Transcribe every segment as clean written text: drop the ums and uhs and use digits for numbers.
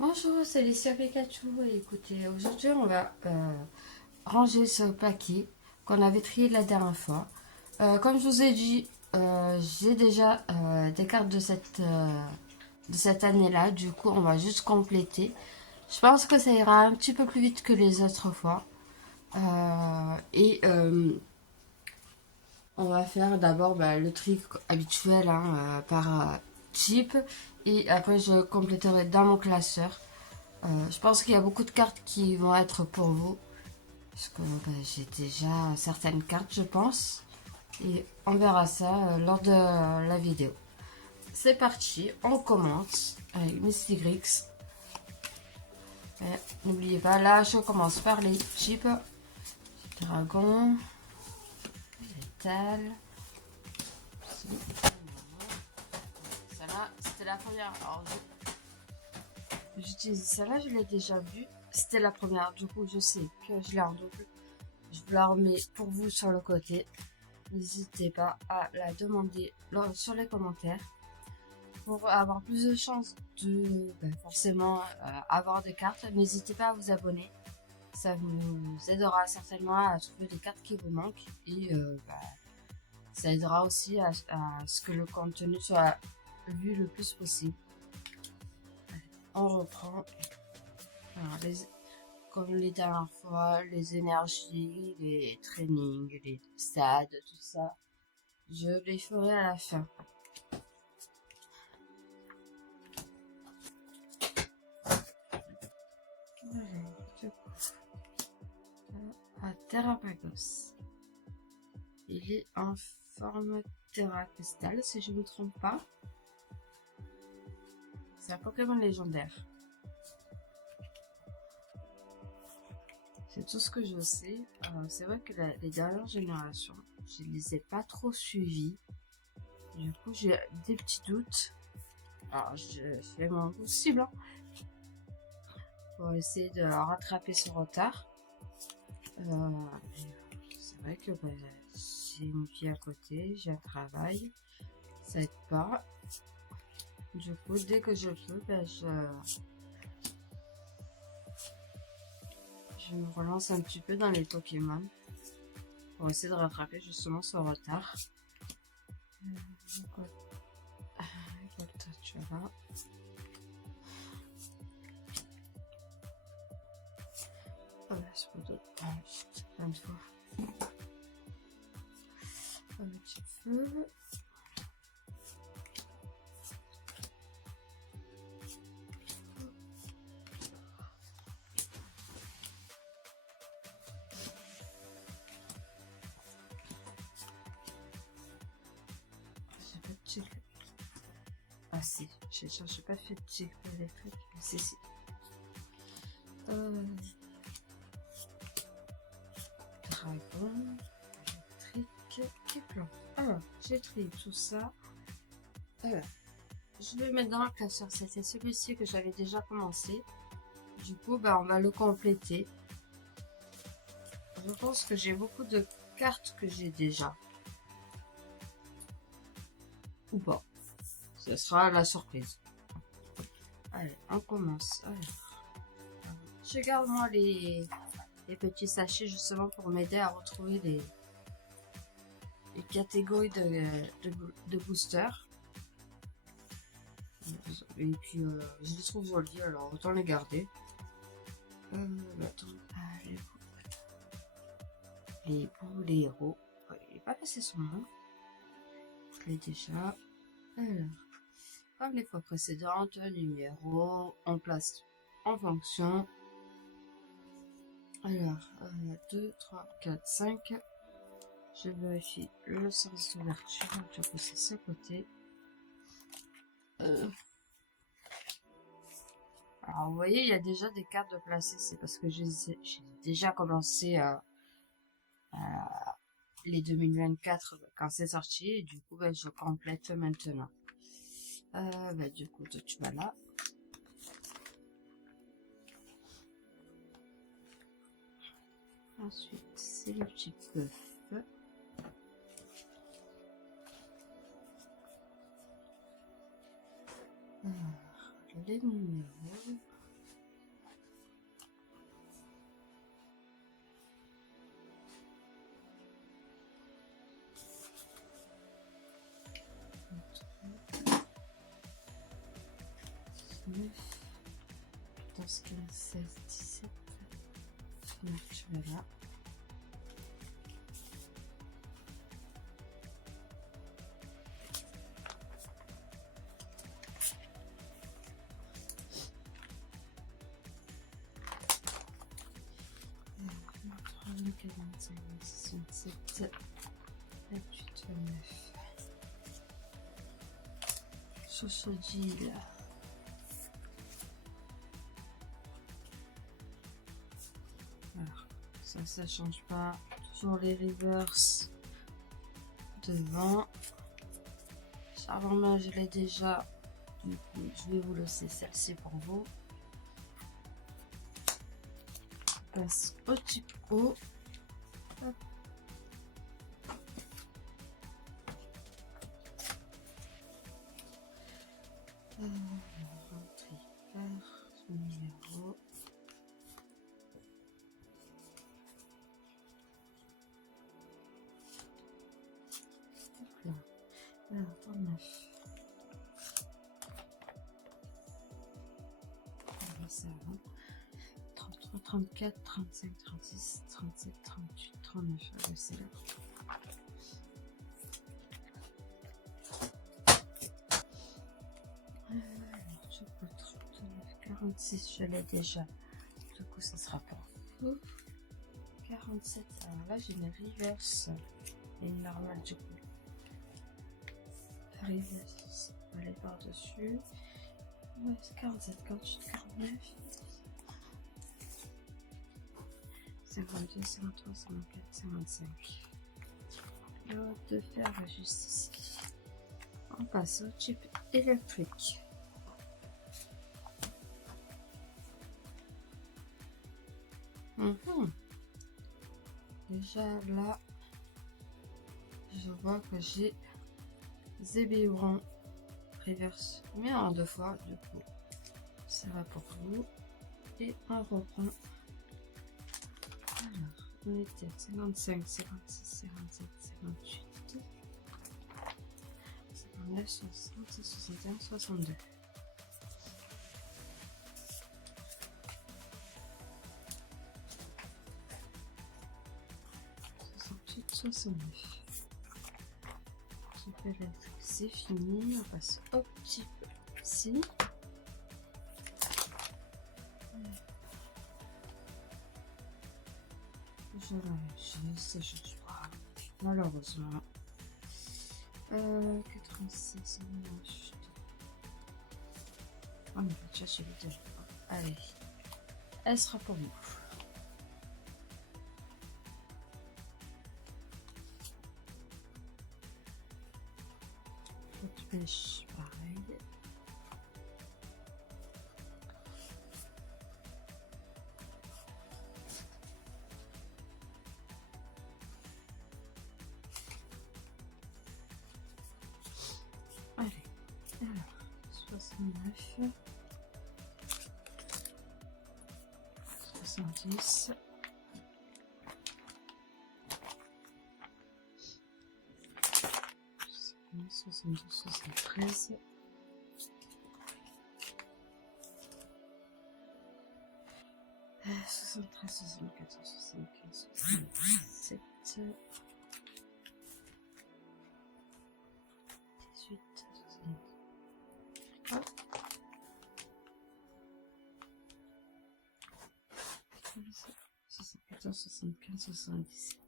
Bonjour, c'est Alicia Pikachu. Écoutez, aujourd'hui on va ranger ce paquet qu'on avait trié la dernière fois. Comme je vous ai dit, j'ai déjà des cartes de cette année-là. Du coup, on va juste compléter. Je pense que ça ira un petit peu plus vite que les autres fois. On va faire d'abord le truc habituel par type. Et après, je compléterai dans mon classeur. Je pense qu'il y a beaucoup de cartes qui vont être pour vous. Parce que j'ai déjà certaines cartes, je pense. Et on verra ça lors de la vidéo. C'est parti, on commence avec Misty Grix. N'oubliez pas, là je commence par les chips. Dragon, Métal. Celle-là, c'était la première. Alors, j'utilise celle-là, je l'ai déjà vue. C'était la première, du coup je sais que je l'ai en double. Je vous la remets pour vous sur le côté. N'hésitez pas à la demander sur les commentaires pour avoir plus de chances de forcément avoir des cartes. N'hésitez pas à vous abonner. Ça vous aidera certainement à trouver les cartes qui vous manquent et ça aidera aussi à ce que le contenu soit vu le plus possible. On reprend. Alors, comme les dernières fois, les énergies, les trainings, les stades, tout ça, je les ferai à la fin. À Terrapagos. Il est en forme Terracrystal, si je ne me trompe pas. C'est un Pokémon légendaire. C'est tout ce que je sais. C'est vrai que les dernières générations, je les ai pas trop suivies. Du coup, j'ai des petits doutes. Alors, je fais mon possible pour essayer de rattraper ce retard. C'est vrai que j'ai une vie à côté, j'ai un travail, ça aide pas. Du coup, dès que je peux, je me relance un petit peu dans les Pokémon pour essayer de rattraper justement ce retard. Tu vois. Oh là, je peux d'autres. Plein de fois. Un petit feu. J'ai pas de tigre. Ah si, j'ai pas fait de tigre électrique. Si, si. Dragon, électrique et plan. Alors, j'ai trié tout ça. Alors, je vais mettre dans le classeur. C'était celui-ci que j'avais déjà commencé. Du coup, on va le compléter. Je pense que j'ai beaucoup de cartes que j'ai déjà. Ou pas. Ce sera la surprise. Allez, on commence. Alors, je garde moi les petits sachets justement pour m'aider à retrouver les catégories de boosters. Et puis, je les trouve jolis, alors autant les garder. Attends. Les héros. Il n'est pas passé son nom. Je l'ai déjà. Alors, comme les fois précédentes, numéro, on place en fonction. Alors, 2, 3, 4, 5. Je vérifie le sens d'ouverture. Je vais pousser ce côté. Alors, vous voyez, il y a déjà des cartes de placer. C'est parce que j'ai déjà commencé les 2024 quand c'est sorti. Et du coup, je complète maintenant. Du coup, tu vas là. Ensuite, c'est le petit puff. Alors, les numéros. 14, 15, 16, 17, 19, je vais là. Sousodile. Alors, ça change pas. Toujours les reverse devant. Charbon, je l'ai déjà. Du coup, je vais vous laisser celle-ci pour vous. On passe au type O. Hop. Rentrée vers son numéro. Hop là. Alors, 39. On va ça avant. 33, 34, 35, 36, 37, 38, 39. C'est là. 46, je l'ai déjà. Du coup, ça sera pour vous. 47. Alors là, j'ai une reverse et une normale du coup. Reverse, on va aller par-dessus. 47, 48, 49. 52, 53, 54, 55. Le de fer va juste ici. On passe au type électrique. Déjà là, je vois que j'ai Zébéron reverse, mais en 2 fois, du coup, ça va pour vous. Et on reprend. Alors, on était 55, 56, 57, 58, 59, 60, 61, 62. 69. C'est fini, on passe au type ici. Je l'ai, ça change pas, malheureusement. 86, on va chercher le téléphone. Allez, elle sera pour vous. Pêche, pareil. Allez, alors 69, 70. 72, 73, 73, 74, 75, 77, 18, 64, 74, 75, 77.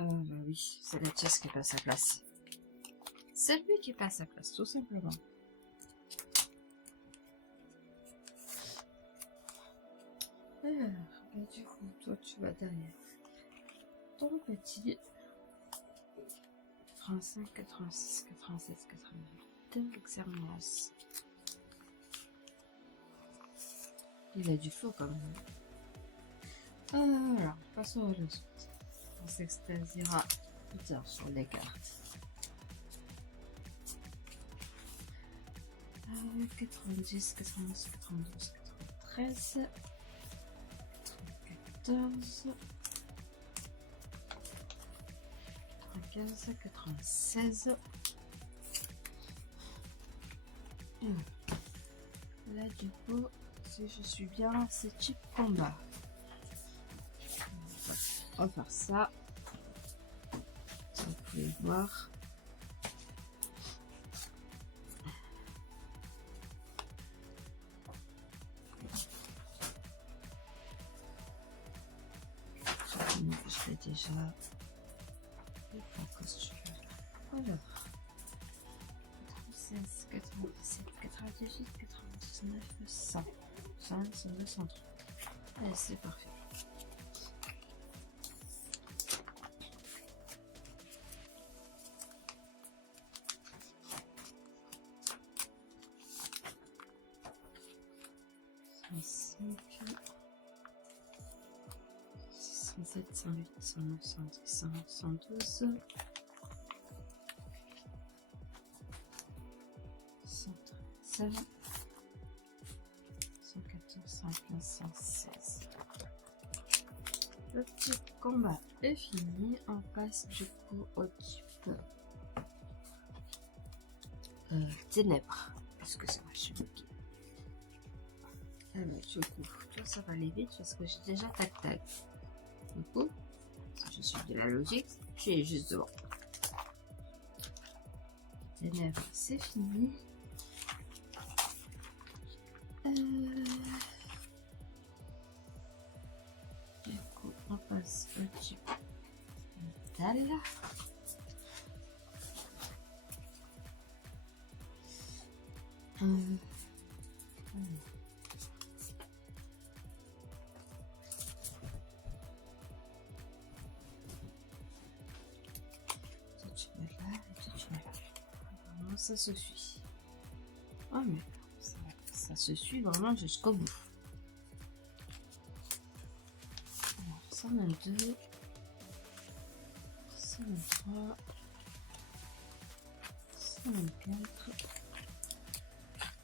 Ah bah oui, c'est la pièce qui passe à place. C'est lui qui passe à place, tout simplement. Alors, bah du coup, toi tu vas derrière ton petit 35, 86, 87, 88, Xerneas. Il a du faux quand même. Alors, passons à la suite. On s'extasiera plus tard sur les cartes. 90, 91, 92, 93, 94, 95, 96. là, du coup, si je suis bien, c'est type combat. On va faire ça. Vous pouvez voir. Je l'ai déjà. Alors. 96, 97, 98, 99, 100. 100, 102, 103. Allez, c'est parfait. Cinq, 107, 108, 109, 110, 111, 112. 113, 114, 115, 116. Le petit combat est fini. On passe du coup au type ténèbres. Parce que ça va, je suis bloquée. Alors, du coup, tout ça va aller vite parce que j'ai déjà tac-tac. Du coup, si je suis de la logique, tu es juste devant. Ténèbres, c'est fini. Du coup, on passe au type métal. Vraiment, ça se suit. Oh, mais ça se suit vraiment jusqu'au bout. Alors, 122, 123, 124,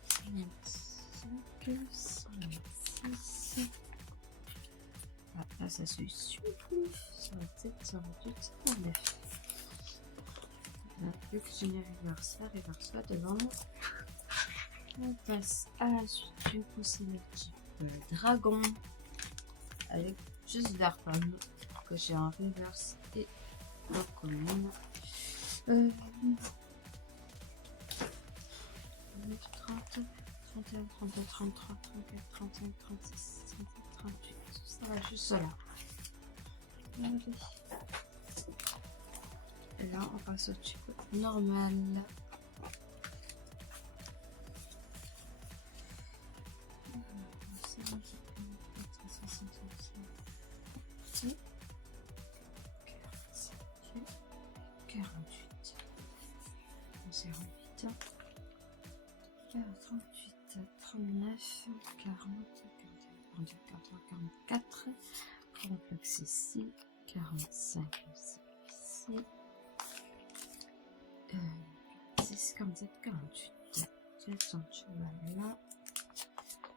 125, 126. Ah, là, ça se suit. 127, 128, 129. Plus que je n'y reverse pas devant. On passe à la suite. Du coup, c'est le type dragon avec juste l'arpane que j'ai en reverse et le commune. 30, 31, 32, 33, 34, 35, 36, 37, 38. Ça va juste là. Allez. Et là, on passe au type normal. Quarante-huit, 39, 40, 41, 42, 44, 45 ici, 45 ici, 6, 47, 48, 7, là,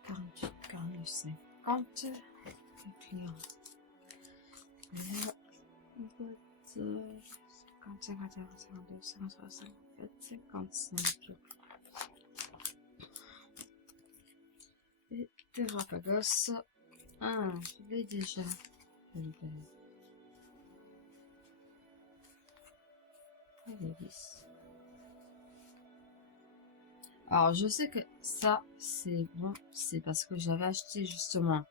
48, 49, 50, le client, là, 50, 51, 52, 53, 54, 55. Et Terrapagos. Ah, je l'ai déjà. Alors, je sais que ça, c'est bon. C'est parce que j'avais acheté justement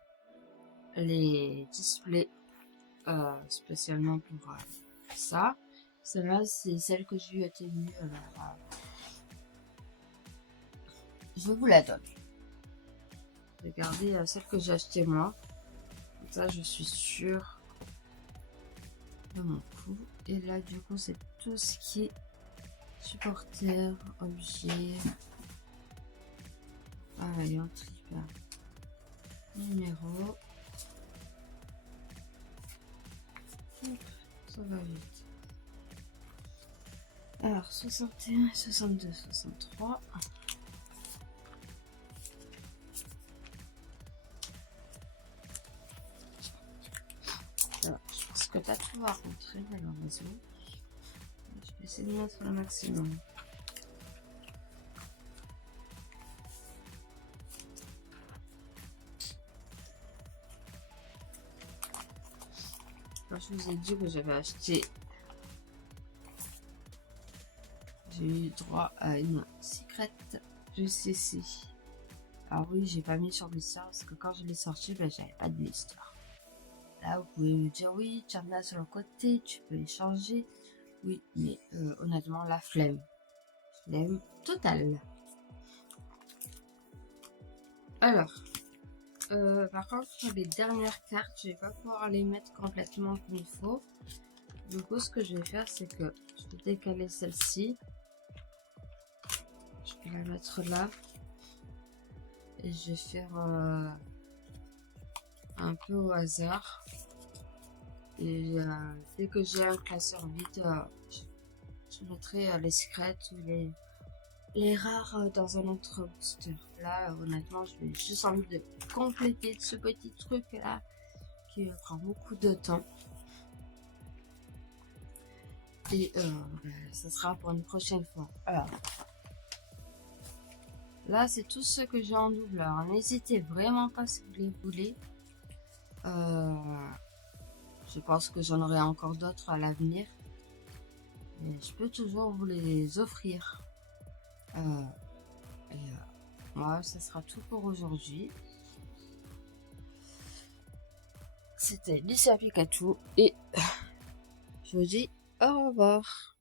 les displays spécialement pour ça. Celle-là, c'est celle que j'ai eu à tenue. Je vous la donne. Regardez celle que j'ai achetée moi. Comme ça, je suis sûre de mon coup. Et là, du coup, c'est tout ce qui est supporter, objet, rayon, tripla, numéro. Ça va vite. Alors, 61, 62, 63. Alors, je pense que tu as tout à rentrer malheureusement. Je vais essayer de mettre le maximum. quand je vous ai dit que j'avais acheté, j'ai eu droit à une secrète juste ici. Alors oui, j'ai pas mis sur l'histoire parce que quand je l'ai sorti, ben, j'avais pas de l'histoire. Là, vous pouvez me dire oui, tu en as sur le côté, tu peux les changer. Oui, mais honnêtement, la flemme. Flemme totale. Alors, par contre, les dernières cartes, je vais pas pouvoir les mettre complètement comme il faut. Du coup, ce que je vais faire, c'est que je vais décaler celle-ci. Je vais la mettre là. Et je vais faire un peu au hasard. Et dès que j'ai un classeur vide, je mettrai les secrets ou les rares dans un autre booster. Là, honnêtement, j'ai juste envie de compléter ce petit truc là qui prend beaucoup de temps. Et ça sera pour une prochaine fois. Alors, là, c'est tout ce que j'ai en doubleur. N'hésitez vraiment pas si vous les voulez. Je pense que j'en aurai encore d'autres à l'avenir. Mais je peux toujours vous les offrir. Moi, ça sera tout pour aujourd'hui. C'était Lycia Pikachu et je vous dis au revoir.